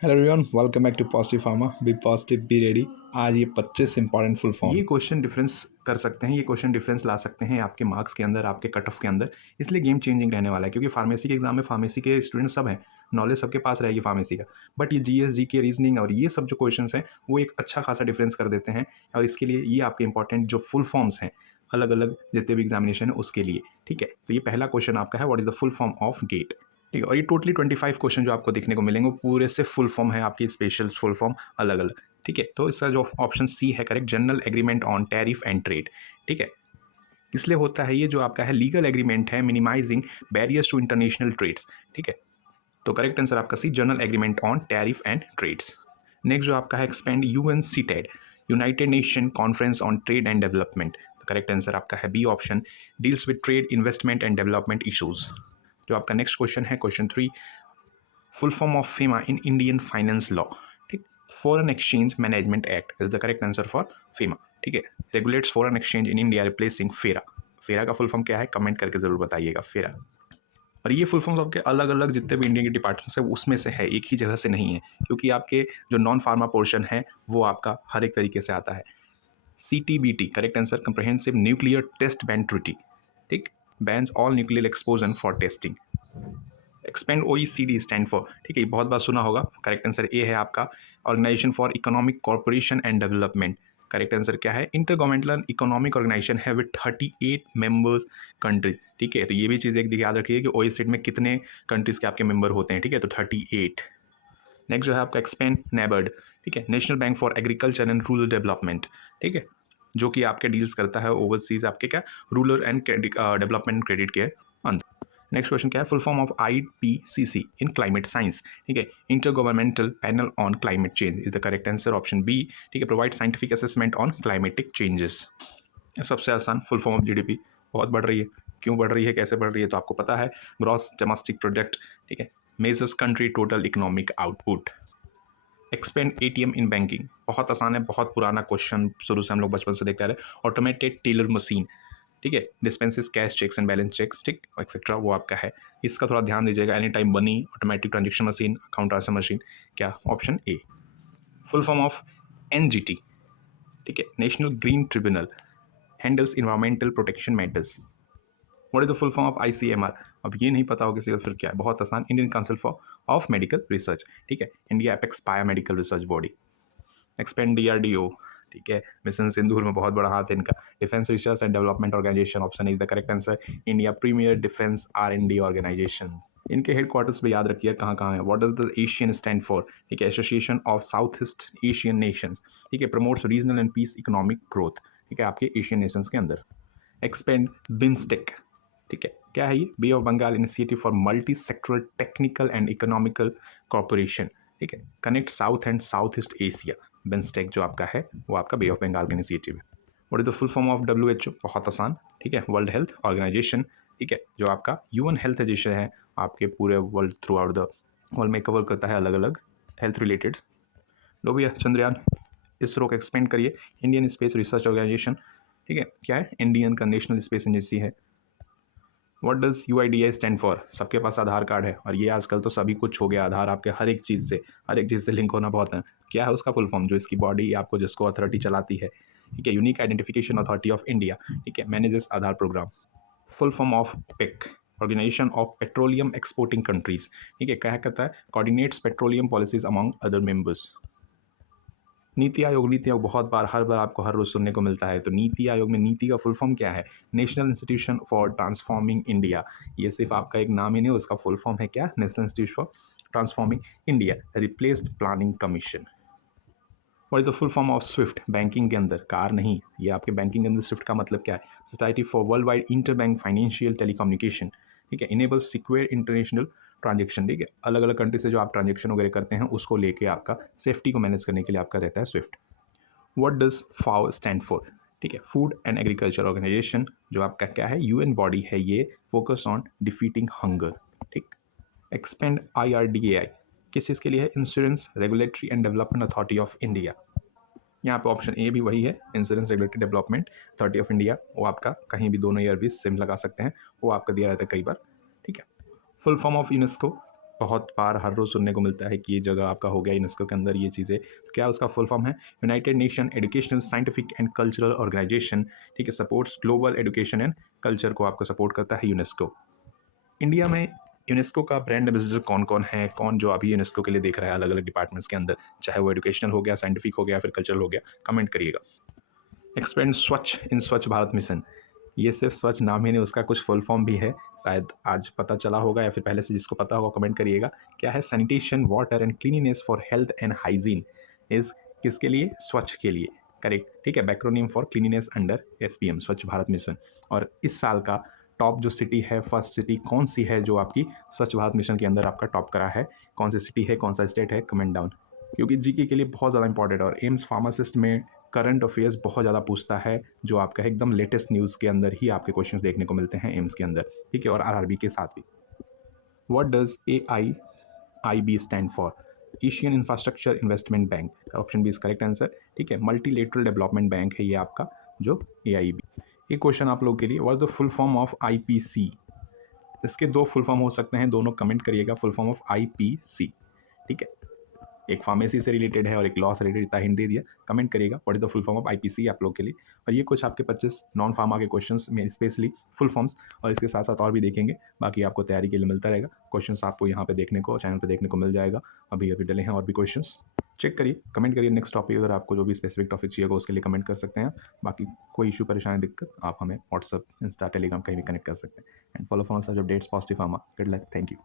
Hello everyone, welcome back to positive pharma. Be positive, be ready. आज ये 25 important full form. ये question difference कर सकते हैं, ये क्वेश्चन डिफरेंस ला सकते हैं आपके मार्क्स के अंदर, आपके कट ऑफ के अंदर। इसलिए गेम चेंजिंग रहने वाला है, क्योंकि फार्मेसी के एग्जाम में फार्मेसी के स्टूडेंट सब हैं, नॉलेज सबके पास रहेगी फार्मेसी का। बट ये जीएस जी के रीजनिंग और ये सब जो क्वेश्चंस हैं वो एक अच्छा खासा डिफरेंस कर देते हैं। और इसके लिए ये आपके इंपॉर्टेंट जो फुल फॉर्म्स हैं अलग अलग जितने भी एग्जामिनेशन है उसके लिए, ठीक है। तो ये पहला क्वेश्चन आपका है, what is the full form of GATE. ठीक है, और ये टोटली 25 क्वेश्चन जो आपको देखने को मिलेंगे वो पूरे से फुल फॉर्म है, आपकी स्पेशल फुल फॉर्म अलग अलग। ठीक है, तो इसका जो ऑप्शन सी है correct, general agreement on tariff and trade. ठीक है, इसलिए होता है ये जो आपका है लीगल एग्रीमेंट है minimising barriers to international trades. ठीक है, तो करेक्ट आंसर आपका C, general agreement on tariff and trades. Next जो आपका है expand UNCTAD, united nation conference on trade and development. तो करेक्ट आंसर आपका है B option, deals with trade investment and development issues. जो आपका next question है question 3, full form of FEMA in Indian finance law. ठीक, foreign exchange management act is the correct answer for FEMA. ठीक है, regulates foreign exchange in India replacing FERA. FERA का full form क्या है, comment करके जरूर बताइएगा, फेरा। और ये फुल फॉर्म्स आपके अलग अलग जितने भी इंडियन के डिपार्टमेंट्स है उसमें से है, एक ही जगह से नहीं है, क्योंकि आपके जो नॉन फार्मा पोर्शन है वो आपका हर एक तरीके से आता है। CTBT correct answer, comprehensive nuclear test ban treaty. ठीक, bans all nuclear explosion for testing. Expand OECD stand for, ठीक है, ये बहुत बार सुना होगा। करेक्ट आंसर ए है आपका, organisation for economic corporation and development. Correct answer क्या है, इंटर गवर्नमेंटल इकोनॉमिक ऑर्गेनाइजेशन है विद 38 मेंबर्स कंट्रीज। ठीक है, तो ये भी चीज़ एक याद रखिए कि OECD में कितने कंट्रीज के आपके मेंबर होते हैं। ठीक है, तो 38। नेक्स्ट जो है आपका एक्सपेंड नेबर्ड, ठीक है, national bank for agriculture and rural development. ठीक है, जो कि आपके डील्स करता है ओवरसीज आपके क्या रूरल एंड डेवलपमेंट क्रेडिट के अंदर। नेक्स्ट क्वेश्चन क्या है, full form of IPCC in climate science. ठीक है, intergovernmental panel on climate change is the correct answer, option B. ठीक है, provide scientific assessment on climatic changes. सबसे आसान, फुल फॉर्म ऑफ GDP। बहुत बढ़ रही है, क्यों बढ़ रही है, कैसे बढ़ रही है, तो आपको पता है, ग्रॉस डोमेस्टिक प्रोडक्ट। ठीक है, measures country total economic output. Expand ATM in banking, बहुत आसान है, बहुत पुराना क्वेश्चन, शुरू से हम लोग बचपन से देखते आ रहे हैं। ऑटोमेटेड टेलर मशीन, ठीक है, dispenses cash checks and balance checks, ठीक एक्सेट्रा, वो आपका है। इसका थोड़ा ध्यान दीजिएगा, any time money, automatic transaction machine, account transfer machine, क्या, option A. Full form of NGT, ठीक है, national green tribunal, handles environmental protection matters. What is the full form of ICMR, अब ये नहीं पता हो किसी को फिर क्या है, बहुत आसान, Indian council for of medical research. ठीक है, India apex biomedical research body. Expand DRDO, ठीक है, मिशन सिंदूर में बहुत बड़ा हाथ है इनका। Defence research and development organisation, option is the correct answer, India premier defence R&D organisation. इनके हेडक्वार्टर्स भी याद रखिए कहाँ कहाँ है। What does the ASEAN stand for, ठीक है, association of south east Asian nations. ठीक है, promotes regional and peace economic growth, ठीक है, आपके एशियन नेशंस के अंदर। एक्सपेंड बिम्स्टेक, ठीक है, क्या है ये, Bay of Bengal initiative for multi sectoral technical and economical corporation. ठीक है, connect south and south east Asia. BIMSTEC जो आपका है वो आपका बे ऑफ बंगाल का इनिशिएटिव है। What is the full form of WHO, बहुत आसान, ठीक है, वर्ल्ड हेल्थ ऑर्गेनाइजेशन। ठीक है, जो आपका UN हेल्थ एजेंसी है, आपके पूरे world through out the world में कवर करता है अलग अलग हेल्थ रिलेटेड। लो भैया, चंद्रयान, इसरो का एक्सपेंड करिए, इंडियन स्पेस रिसर्च ऑर्गेनाइजेशन। ठीक है, क्या है, इंडियन का नेशनल स्पेस एजेंसी है। What does UIDAI stand for, सबके पास आधार कार्ड है, और ये आजकल तो सभी कुछ हो गया, आधार आपके हर एक चीज़ से, हर एक चीज़ से लिंक होना बहुत है। क्या है उसका फुल फॉर्म, जो इसकी बॉडी आपको जिसको अथॉरिटी चलाती है। ठीक है, unique identification authority of India, ठीक है, manages Aadhaar programme. Full form of PEC, organisation of petroleum exporting countries. ठीक है, क्या कहता है, coordinates petroleum policies among other members. NITI Aayog, NITI Aayog बहुत बार, हर बार आपको हर रोज सुनने को मिलता है, तो नीति आयोग में नीति का फुल फॉर्म क्या है, national institution for transforming India. ये सिर्फ आपका एक नाम ही नहीं, उसका फुल फॉर्म है क्या, national institute for transforming India, replaced planning commission. और the full form of SWIFT, banking के अंदर, कार नहीं, ये आपके बैंकिंग के अंदर स्विफ्ट का मतलब क्या है, society for world wide inter bank financial telecommunication. ठीक है, इनेबल्स सिक्योर इंटरनेशनल ट्रांजेक्शन। ठीक है, अलग अलग कंट्री से जो आप ट्रांजेक्शन वगैरह करते हैं उसको लेके आपका सेफ्टी को मैनेज करने के लिए आपका रहता है Swift. What does FAO stand for, ठीक है, फूड एंड एग्रीकल्चर ऑर्गेनाइजेशन, जो आपका क्या है, UN बॉडी है ये, फोकस ऑन डिफीटिंग हंगर। ठीक, एक्सपेंड IRDAI, किस चीज़ के लिए है, insurance regulatory and development authority of India. यहाँ पे ऑप्शन ए भी वही है, insurance regulatory development authority of India, वो आपका कहीं भी दोनों ईयर भी सिम लगा सकते हैं, वो आपका दिया रहता है कई बार। ठीक है, फुल फॉर्म ऑफ यूनेस्को, बहुत बार हर रोज़ सुनने को मिलता है कि ये जगह आपका हो गया यूनेस्को के अंदर ये चीज़ें, तो क्या उसका फुल फॉर्म है united nation educational scientific and cultural organisation. ठीक है, supports global education and culture को आपको सपोर्ट करता है यूनेस्को। इंडिया में यूनेस्को का ब्रांड एम्बेसडर कौन कौन है, कौन जो अभी यूनेस्को के लिए देख रहा है अलग अलग डिपार्टमेंट्स के अंदर, चाहे वो एजुकेशनल हो गया, साइंटिफिक हो गया, फिर कल्चरल हो गया, कमेंट करिएगा। एक्सपेंड स्वच्छ इन स्वच्छ भारत मिशन, ये सिर्फ स्वच्छ नाम ही नहीं, उसका कुछ फुल फॉर्म भी है, शायद आज पता चला होगा या फिर पहले से जिसको पता होगा कमेंट करिएगा। क्या है? Sanitation water and cleanliness for health and hygiene is किसके लिए? स्वच्छ के लिए, करेक्ट। ठीक है, बैक्रोनिम फॉर क्लीनिनेस अंडर एसपीएम, स्वच्छ भारत मिशन। और इस साल का टॉप जो सिटी है, फर्स्ट सिटी कौन सी है जो आपकी स्वच्छ भारत मिशन के अंदर आपका टॉप करा है? कौन सी सिटी है, कौन सा स्टेट है? कमेंट डाउन, क्योंकि जीके के लिए बहुत ज़्यादा इंपॉर्टेंट है। और एम्स फार्मासिस्ट में करंट अफेयर्स बहुत ज़्यादा पूछता है, जो आपका है एकदम लेटेस्ट न्यूज़ के अंदर ही आपके क्वेश्चंस देखने को मिलते हैं एम्स के अंदर। ठीक है, और आरआरबी के साथ भी। What does AIIB stand for? Asian infrastructure investment bank, option B is correct answer. ठीक है, मल्टीलेटरल डेवलपमेंट बैंक है ये आपका जो AIIB। एक क्वेश्चन आप लोगों के लिए, what the full form of IPC? इसके दो फुल फॉर्म हो सकते हैं, दोनों कमेंट करिएगा। फुल फॉर्म ऑफ IPC, ठीक है, एक फार्मेसी से रिलेटेड है और एक लॉ से रिलेटेड, इतना हिंट दे दिया। कमेंट करिएगा what is the full form of IPC आप लोग के लिए। और ये कुछ आपके 25 नॉन फार्मा के क्वेश्चंस में स्पेशली फुल फॉर्म्स, और इसके साथ साथ और भी देखेंगे। बाकी आपको तैयारी के लिए मिलता रहेगा, क्वेश्चंस आपको यहाँ पे देखने को, चैनल पे देखने को मिल जाएगा। अभी अभी डले हैं और भी क्वेश्चंस, चेक करिए, कमेंट करिए। नेक्स्ट टॉपिक अगर आपको जो भी स्पेसिफिक टॉपिक चाहिए उसके लिए कमेंट कर सकते हैं। बाकी कोई इशू, परेशानी, दिक्कत, आप हमें व्हाट्सअप, इंस्टा, टेलीग्राम कहीं भी कनेक्ट कर सकते हैं। And follow for such updates positive pharma. Good luck, thank you.